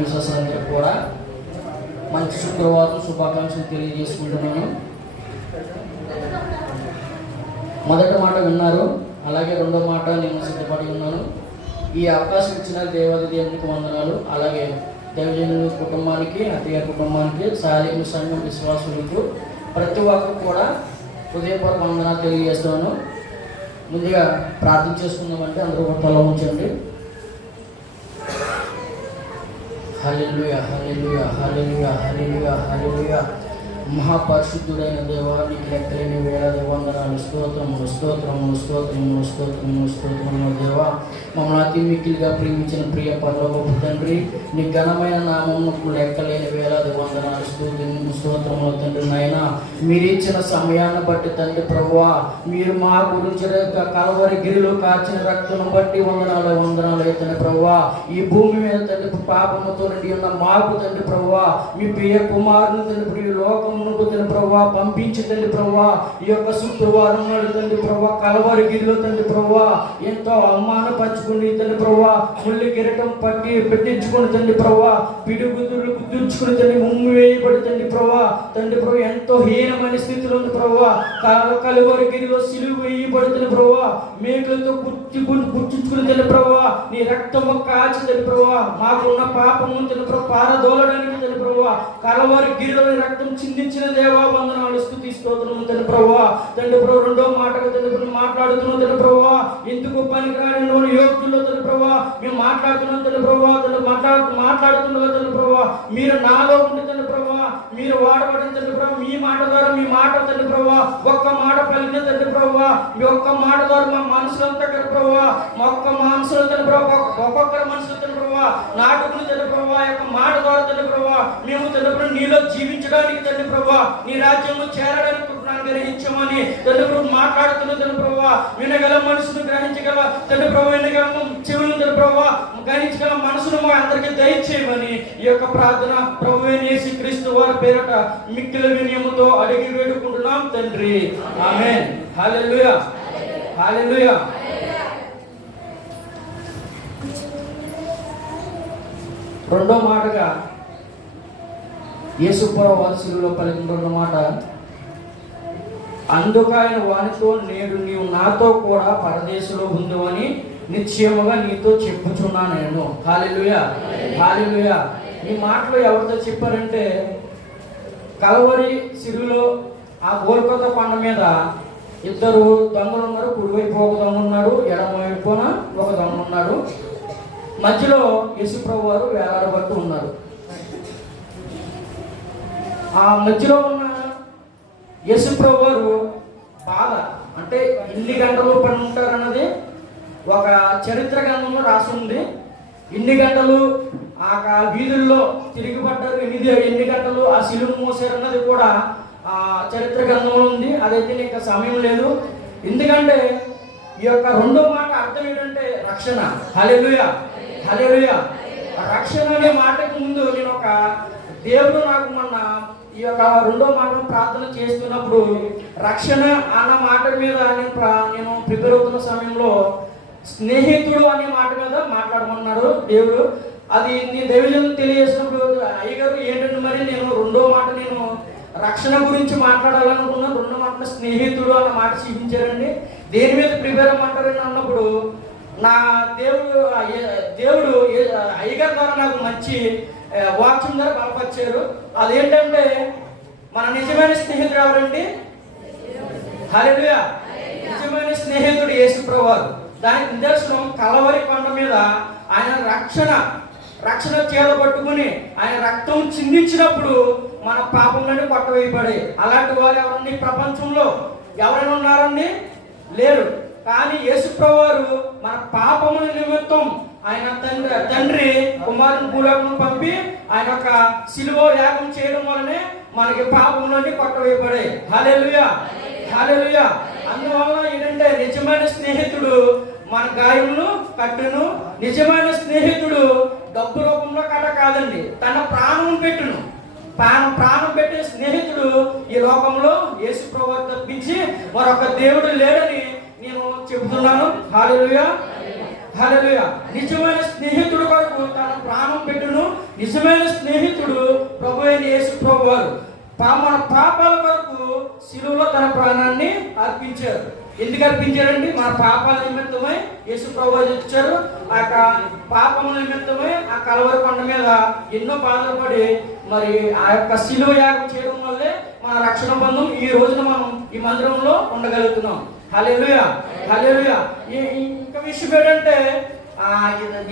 అందరికీ కూడా మంచి శుక్రవారం శుభాకాంక్షలు తెలియజేసుకుంటున్నాను. మొదటి మాట విన్నారు, అలాగే రెండో మాట నేను సిద్ధపడి ఉన్నాను. ఈ అవకాశం ఇచ్చిన దేవాది దేవునికి వందనాలు. అలాగే దేవజనుల కుటుంబానికి, అత్తయ్య కుటుంబానికి, సాలిం సంఘం విశ్వాసులకు ప్రతి ఒక్కరు కూడా హృదయపూర్వక వందనాలు తెలియజేస్తున్నాను. ముందుగా ప్రార్థన చేసుకుందామంటే అందరూ కూడా తల ఉంచండి. హల్లెలూయా, హల్లెలూయా, హల్లెలూయా, హల్లెలూయా, హల్లెలూయా. మహాపరిశుద్ధుడైన దేవా, నీకు లెక్కలేని వేలాది వందనాలు, స్తోత్రములు, స్తోత్రములు, స్తోత్రములు, స్తోత్రములు, స్తోత్రములు. దేవా, మమ్మల్ని అతి మిక్కిలిగా ప్రేమించిన ప్రియ పరలోకపు తండ్రి, నీ ఘనమైన నామమునకు లెక్కలేని వేలాది వందనాలు, స్తోత్రములు తండ్రి. నాయన, మీరు ఇచ్చిన సమయాన్ని బట్టి తండ్రి ప్రభువా, మీరు మా గురించి కలవరి గిరిలో కాచిన రక్తం బట్టి వందనాలు తండ్రి ప్రభువా. ఈ భూమి మీద తండ్రి పాపముతో నిండి ఉన్న మాకు తండ్రి ప్రభువా, మీ ప్రియ కుమారుని తండ్రి ప్రియ లోకమునకు తండ్రి ప్రభువా పంపించి తండ్రి ప్రభువా, ఈ యొక్క శుక్రవారం నాడు తండ్రి ప్రభువా కలవరి గిరిలో తండ్రి ప్రభువా ఎంతో అవమానపరచుకుని తండ్రి ప్రభువా ముళ్ళు కిరీటం పట్టి పెట్టించుకుని తండ్రి ప్రభువా పిడుగుదులు గుద్దుర్చుకుని తండ్రి ముమ్ము వేయబడి తండ్రి ప్రభువా ప్రభు ఎంతో హీనమైన స్థితిలో ఉంది ప్రభువా. కలవరి గిరిలో సిలువ వేయబడుతుంది ప్రభువా, మేకలతో గుర్తించుకుని తండ్రి ప్రభువా నీ రక్తము కాచి తండ్రి ప్రభువా మాకున్న పాపము తండ్రి ప్రభు పారదోలడానికి తండ్రి ప్రభువా కలవరి గిరిలో రక్తం చిందించిన దేవా వందనాలు, స్తుతి స్తోత్రము తండ్రి ప్రభువా. తండ్రి ప్రభు రెండో మాటగా తండ్రి మాట్లాడుతున్నాం తండ్రి ప్రభువా, ఎందుకు పనికిరాని యోగ్యుల్లో తండ్రి ప్రభువా మేము మాట్లాడుతున్నాం తండ్రి ప్రభువా. మాట్లాడుతున్నా తండ్రి ప్రభువా, మీరు నాలో ఉండి తండ్రి ప్రభువా మీరు వాడబడిన తండ్రి ప్రభు మీ మాట ద్వారా మీ మాట తండ్రి ప్రభువా ఒక్క మాట పలికిన తండ్రి ప్రభువా మీ ఒక్క మాట ద్వారా మా మనసులంతా తండ్రి ప్రభువా మా ఒక్క మనసులో తండ్రి ప్రభు ఒక్కొక్కరి మనసులో తండ్రి ప్రభువా నాటుకుని తండ్రి ప్రభువా యొక్క మాట ద్వారా తండ్రి ప్రభువా మేము తండ్రి ప్రభు నీలో జీవించడానికి తండ్రి ప్రభువా నీ రాజ్యంలో చేరడానికి గ్రహించమని తండ్రి ప్రభు మాట్లాడుతున్న తండ్రి ప్రభువా వినగల మనసును గ్రహించగల తండ్రి ప్రభు వినగల చెవులను తండ్రి ప్రభువా గ్రహించగల మనసును మా అందరికీ దయచేయమని ఈ యొక్క ప్రార్థన ప్రభువైన యేసుక్రీస్తు వారి పేరట మిక్కిలి వినయముతో అడిగి వేడుకుంటున్నాం తండ్రి, ఆమేన్. హల్లెలూయా, హల్లెలూయా. రెండో మాటగా యేసుప్రభు వారి శిలువలో పలికిన మాట, అందుకు ఆయన వానితో నేడు నీవు నాతో కూడా పరదేశంలో ఉందని నిశ్చయముగా నీతో చెప్పుచున్నాను నేను. హల్లెలూయా, హల్లెలూయా. ఈ మాటలు ఎవరితో చెప్పారంటే కలవరి సిలువలో ఆ గోల్కొండ కొండ మీద ఇద్దరు దొంగలు ఉన్నారు. కుడివైపు ఒక దొంగ ఉన్నాడు, ఎడమవైపున ఒక దొంగ ఉన్నాడు. మధ్యలో యేసుప్రభు వారు వేలాడబడుతూ ఉన్నారు. ఆ మధ్యలో ఉన్న యేసుప్రభు వారు బాధ అంటే ఇన్ని గంటలు పని ఉంటారన్నది ఒక చరిత్ర గ్రంథంలో రాసి ఉంది. ఇన్ని గంటలు ఆ వీధుల్లో తిరిగిపడ్డారు, ఎన్ని గంటలు ఆ సిలువను మోసారు అన్నది కూడా ఆ చరిత్ర గ్రంథంలో ఉంది. అదైతే ఇంకా సమయం లేదు. ఎందుకంటే ఈ యొక్క రెండో మాట అర్థం ఏంటంటే రక్షణ. హల్లెలూయా, హల్లెలూయా. రక్షణ అనే మాటకు ముందు నేను ఒక దేవుడు నాకు మొన్న ఈ యొక్క రెండో మాటను ప్రార్థన చేస్తున్నప్పుడు రక్షణ అన్న మాట మీద నేను ప్రిపేర్ అవుతున్న సమయంలో స్నేహితుడు అనే మాట మీద మాట్లాడమన్నాడు దేవుడు. అది నేను దైవజనులకు తెలియజేసినప్పుడు అయ్యగారు ఏంటంటే మరి నేను రెండో మాట నేను రక్షణ గురించి మాట్లాడాలనుకున్నాను, రెండో మాట స్నేహితుడు అన్న మాట చూపించారండి. దేని మీద ప్రిపేర్ అవ్వమంటారని అన్నప్పుడు నా దేవుడు అయ్యగారి ద్వారా నాకు మంచి వాక్యం ద్వారా బలపరిచారు. అదేంటంటే మన నిజమైన స్నేహితుడు ఎవరండి? హల్లెలూయా. నిజమైన స్నేహితుడు యేసుప్రభు వారు. దానికి నిదర్శనం కలవరి కొండ మీద ఆయన రక్షణ చేదపట్టుకుని ఆయన రక్తం చిందించినప్పుడు మన పాపంలోనే కొట్టవేయబడే అలాంటి వారు ఎవరండి ప్రపంచంలో ఎవరైనా ఉన్నారండి? లేరు. కానీ యేసుప్రభు వారు మన పాపముల నిమిత్తం ఆయన తండ్రి కుమారుని భూలోకం పంపి ఆయన యొక్క శిలువ యాగం చేయడం వల్లనే మనకి పాపంలోని కొట్టవేయబడే. హల్లెలూయా, హల్లెలూయా. అందువల్ల ఏంటంటే నిజమైన స్నేహితుడు మన గాయమును కట్టును. నిజమైన స్నేహితుడు డబ్బు రూపంలో కట్ట కాదండి, తన ప్రాణం పెట్టును. ప్రాణం పెట్టే స్నేహితుడు ఈ లోకంలో యేసుప్రభువు తప్పించి మరొక దేవుడు లేడని నేను చెబుతున్నాను. హల్లెలూయా. హల్లెలూయా. నిజమైన స్నేహితుడు కొరకు తన ప్రాణం పెట్టును. నిజమైన స్నేహితుడు ప్రభు అయిన యేసు ప్రభు వారు మన పాపాల కొరకు శిలువలో తన ప్రాణాన్ని అర్పించారు. ఎందుకు అర్పించారండి? మన పాపాల నిమిత్తమై యేసు ప్రభు ఇచ్చారు. ఆ పాపముల నిమిత్తమై ఆ కలవరి కొండ మీద ఎన్నో బాధలు పడి మరి ఆ యొక్క శిలువ యాగం చేయడం వల్లే మన రక్షణ బంధం ఈ రోజున మనం ఈ మందిరంలో ఉండగలుగుతున్నాం. హల్లెలూయా, హల్లెలూయా. ఇంకా విషయం ఏంటంటే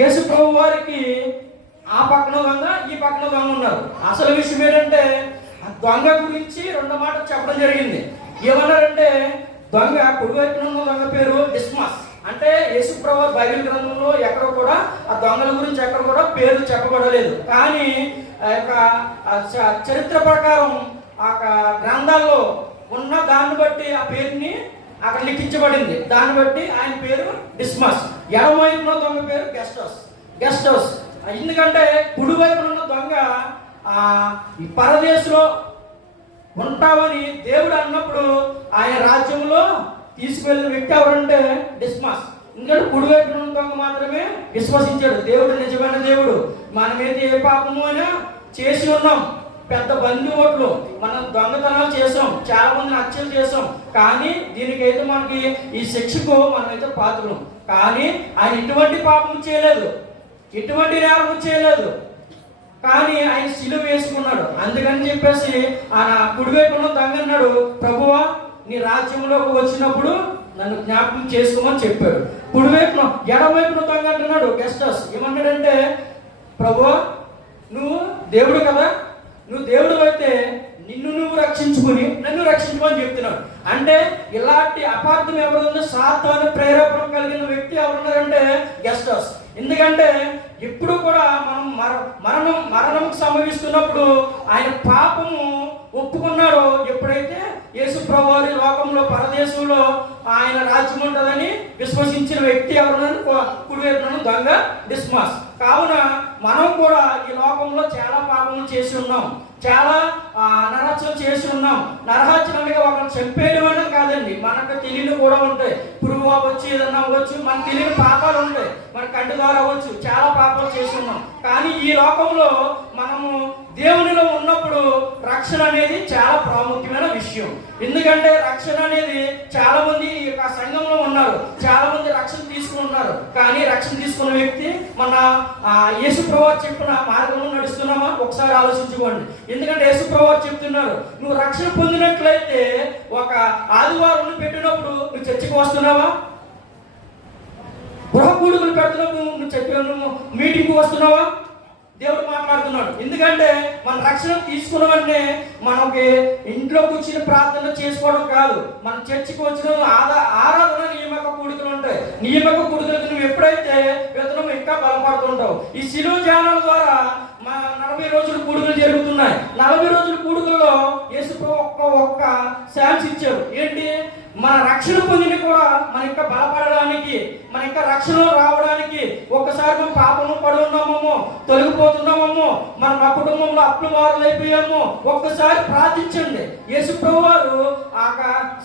యేసు ప్రభు వారికి ఆ పక్కన దొంగ ఈ పక్కన దొంగ ఉన్నారు. అసలు విషయం ఏంటంటే దొంగ గురించి రెండు మాటలు చెప్పడం జరిగింది. ఏమన్నారంటే దొంగ కుడివైపున ఉన్న దొంగ పేరు డిస్మస్. అంటే యేసు ప్రభు బైబిల్ గ్రంథంలో ఎక్కడ కూడా ఆ దొంగల గురించి ఎక్కడ కూడా పేరు చెప్పబడలేదు. కానీ ఆ యొక్క చరిత్ర ప్రకారం ఆ గ్రంథాల్లో ఉన్న దాన్ని బట్టి ఆ పేరుని అక్కడ లిఖించబడింది. దాన్ని బట్టి ఆయన పేరు డిస్మస్. ఎడమవైపున దొంగ పేరు గెస్టోస్. ఎందుకంటే కుడివైపున ఉన్న దొంగ ఈ పరదేశంలో ఉంటామని దేవుడు అన్నప్పుడు ఆయన రాజ్యంలో తీసుకువెళ్ళిన వ్యక్తి ఎవరంటే డిస్మస్. ఎందుకంటే కుడివైపున ఉన్న దొంగ మాత్రమే విశ్వసించాడు. దేవుడు నిజమైన దేవుడు. మనమైతే ఏ పాపము అయినా చేసి ఉన్నాం. పెద్ద బంది ఓట్లు మనం దొంగతనాలు చేసాం, చాలా మందిని హత్యలు చేసాం. కానీ దీనికైతే మనకి ఈ శిక్షకు మనమైతే పాత్రలు. కానీ ఆయన ఇటువంటి పాపం చేయలేదు, ఎటువంటి నేరం చేయలేదు. కానీ ఆయన శిలువ వేసుకున్నాడు. అందుకని చెప్పేసి ఆయన కుడివైపున దొంగ అన్నాడు, ప్రభువా నీ రాజ్యంలోకి వచ్చినప్పుడు నన్ను జ్ఞాపకం చేసుకోమని చెప్పాడు. కుడివైపున ఎడవైపున దొంగ అంటున్నాడు గెస్టస్. ఏమన్నాడంటే ప్రభువా నువ్వు దేవుడు కదా, నువ్వు దేవుడు అయితే నిన్ను నువ్వు రక్షించుకుని నన్ను రక్షించుకోని చెప్తున్నాడు. అంటే ఇలాంటి అపార్థం ఎవరుందో సాతాను ప్రేరేపణ కలిగిన వ్యక్తి ఎవరున్నారంటే గెస్టస్. ఎందుకంటే ఇప్పుడు కూడా మనం మరణంకు సంభవిస్తున్నప్పుడు ఆయన పాపము ఒప్పుకున్నాడో ఎప్పుడైతే యేసు ప్రభు వారి లోకంలో పరదేశంలో ఆయన రాజ్యం ఉంటుందని విశ్వసించిన వ్యక్తి ఎవరున్నారు? కుడివైపున దొంగ డిస్మస్. కావున మనం కూడా ఈ లోకంలో చాలా పాపములు చేసి ఉన్నాం, చాలా నరహత్యలు చేసి ఉన్నాం. నరహత్యలు అంటే ఒకరిని చంపేయడం కాదండి, మనకు తెలియని కూడా ఉంటాయి. పురుగు అవ్వచ్చు, ఏదన్నా అవ్వచ్చు, మనకు తెలియని పాపాలు ఉంటాయి. మన కంటి ద్వారా అవ్వచ్చు, చాలా పాపాలు చేసి ఉన్నాం. కానీ ఈ లోకంలో మనము దేవునిలో ఉన్నప్పుడు రక్షణ అనేది చాలా ప్రాముఖ్యమైన విషయం. ఎందుకంటే రక్షణ అనేది చాలా మంది ఆ సంఘంలో ఉన్నారు, చాలా మంది రక్షణ తీసుకున్నారు. కానీ రక్షణ తీసుకున్న వ్యక్తి మన యేసు ప్రభువు చెప్పిన మార్గంలో నడుస్తున్నామా ఒకసారి ఆలోచించుకోండి. ఎందుకంటే యేసు ప్రభువు చెప్తున్నారు, నువ్వు రక్షణ పొందినట్లయితే ఒక ఆదివారం పెట్టినప్పుడు నువ్వు చర్చికి వస్తున్నావా? గృహ కూడుకులు పెడుతున్నప్పుడు నువ్వు మీటింగ్కి వస్తున్నావా? దేవుడు మాట్లాడుతున్నాడు. ఎందుకంటే మన రక్షణ తీసుకున్నామంటే మనకి ఇంట్లో కూర్చుని ప్రార్థన చేసుకోవడం కాదు, మన చర్చికి వచ్చిన ఆరాధన నియమక కూడికలు ఉంటాయి. నియమక కూడికలకు నువ్వు ఎప్పుడైతే వెళ్తున్నావు ఇంకా బలపడుతుంటావు. ఈ శిలువ ధ్యానాల ద్వారా 40 రోజులు కూడుకలు జరుగుతున్నాయి. 40 రోజుల కూడుకల్లో యేసు ఒక్క ఛాన్స్ ఇచ్చారు. ఏంటి? మన రక్షణ పొందిన కూడా మన ఇంకా బలపడడానికి, మన ఇంకా రక్షణ రావడానికి, ఒక్కసారి మనం పాపము పడి ఉన్నామో, తొలగిపోతున్నామో, మన కుటుంబంలో అప్పుల వారులైపోయామో ఒక్కసారి ప్రార్థించండి. యేసు ప్రభు వారు ఆ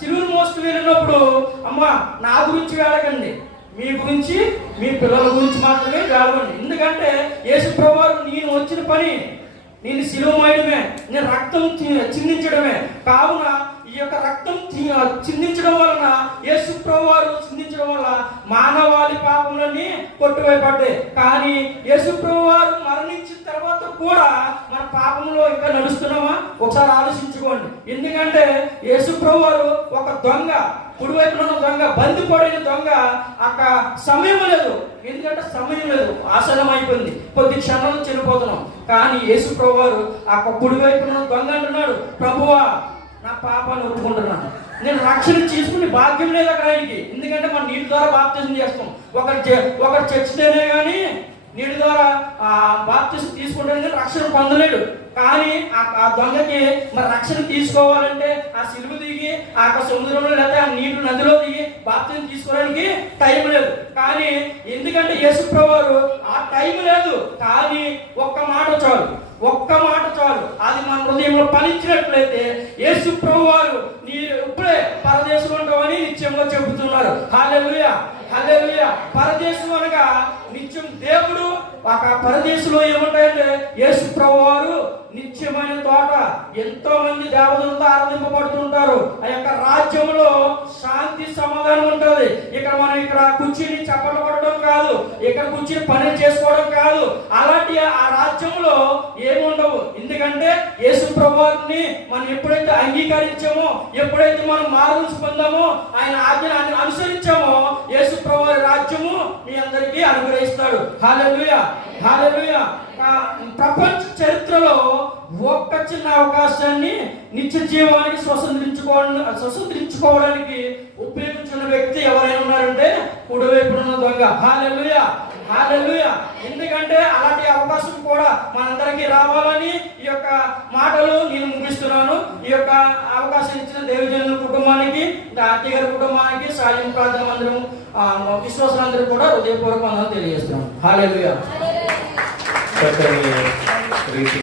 శిలువను మోసుకు వెళ్ళినప్పుడు అమ్మా నా గురించి వేడకండి, మీ గురించి మీ పిల్లల గురించి మాత్రమే వేడకండి. ఎందుకంటే యేసు ప్రభు వారు నేను వచ్చిన పని నేను శిలువ మోయడమే, నేను రక్తం చిందించడమే. కావున ఈ యొక్క రక్తం చిందించడం వలన యేసు ప్రభువు వారు చిందించడం వల్ల మానవాళి పాపములన్నీ కొట్టువైపడ్డాయి. కానీ యేసు ప్రభువు వారు మరణించిన తర్వాత కూడా మన పాపంలో ఇంకా నడుస్తున్నామా ఒకసారి ఆలోచించుకోండి. ఎందుకంటే యేసు ప్రభువు వారు ఒక దొంగ, కుడివైపున ఉన్న దొంగ, బందిపోడిన దొంగ, అక్కడ సమయం లేదు. ఎందుకంటే సమయం లేదు, ఆసనం అయిపోయింది, కొద్ది క్షణంలో చనిపోతున్నాం. కానీ యేసు ప్రభువు వారు ఆ కుడివైపున దొంగ అంటున్నాడు, ప్రభువా నా పాపాన్ని ఒప్పుకుంటున్నాను, నేను రక్షణ చేసుకునే భాగ్యం లేదు అక్కడ ఆయనకి. ఎందుకంటే మనం నీటి ద్వారా బాప్తిజం చేస్తాం. ఒకరు చచ్చితేనే కానీ నీటి ద్వారా బాప్తిజం తీసుకుంటే రక్షణ పొందలేడు. కానీ ఆ దొంగకి మరి రక్షణ తీసుకోవాలంటే ఆ సిలువ దిగి ఆ సముద్రంలో లేదా ఆ నీటి నదిలో దిగి బాప్తిజం తీసుకోవడానికి టైం లేదు. కానీ ఎందుకంటే యేసు ప్రభువు ఆ టైం లేదు. కానీ ఒక్క మాట చాలు, అది మన హృదయంలో ఫలించినట్లయితే యేసు ప్రభువు వారు నీ ఇప్పుడే పరదేశంలో ఉంటావని నిత్యంగా చెబుతున్నారు. హల్లెలూయా, హల్లెలూయా. పరదేశం అనగా నిత్యం దేవుడు. ఒక పరదేశంలో ఏముంటాయంటే యేసు ప్రభువారు నిత్యమైన తోట, ఎంతో మంది దేవతలతో ఆరాధింపబడుతుంటారు. ఆ యొక్క రాజ్యంలో శాంతి సమాధానం ఉంటుంది. ఇక్కడ కూర్చుని చప్పట్లు కొట్టడం కాదు, ఇక్కడ కూర్చుని పనులు చేసుకోవడం కాదు. అలాంటి ఆ రాజ్యంలో ఏముండవు. ఎందుకంటే యేసు ప్రభువారిని మనం ఎప్పుడైతే అంగీకరించామో, ఎప్పుడైతే మనం మారుమనసు పొందామో, ఆయన ఆజ్ఞను అనుసరించామో, యేసు ప్రభువారి రాజ్యము మీ అందరికీ అనుగ్రహిస్తాడు. హల్లెలూయా, హల్లెలూయా. ప్రపంచ చరిత్రలో ఒక్క చిన్న అవకాశాన్ని నిత్య జీవానికి స్వతంత్రించుకోవడానికి ఉపయోగించిన వ్యక్తి ఎవరైనా ఉన్నారంటే కుడివైపున దొంగ. హల్లెలూయా, హల్లెలూయా. ఎందుకంటే అలాంటి అవకాశం కూడా మనందరికీ రావాలని ఈ యొక్క మాటలు నేను ముగిస్తున్నాను. ఈ యొక్క అవకాశం ఇచ్చిన దేవజనుల కుటుంబానికి, ఆర్టీ గారి కుటుంబానికి, సాయం ప్రార్థన అందరం విశ్వాసులందరూ కూడా హృదయపూర్వక వందనాలు తెలియజేస్తున్నాను. హల్లెలూయా.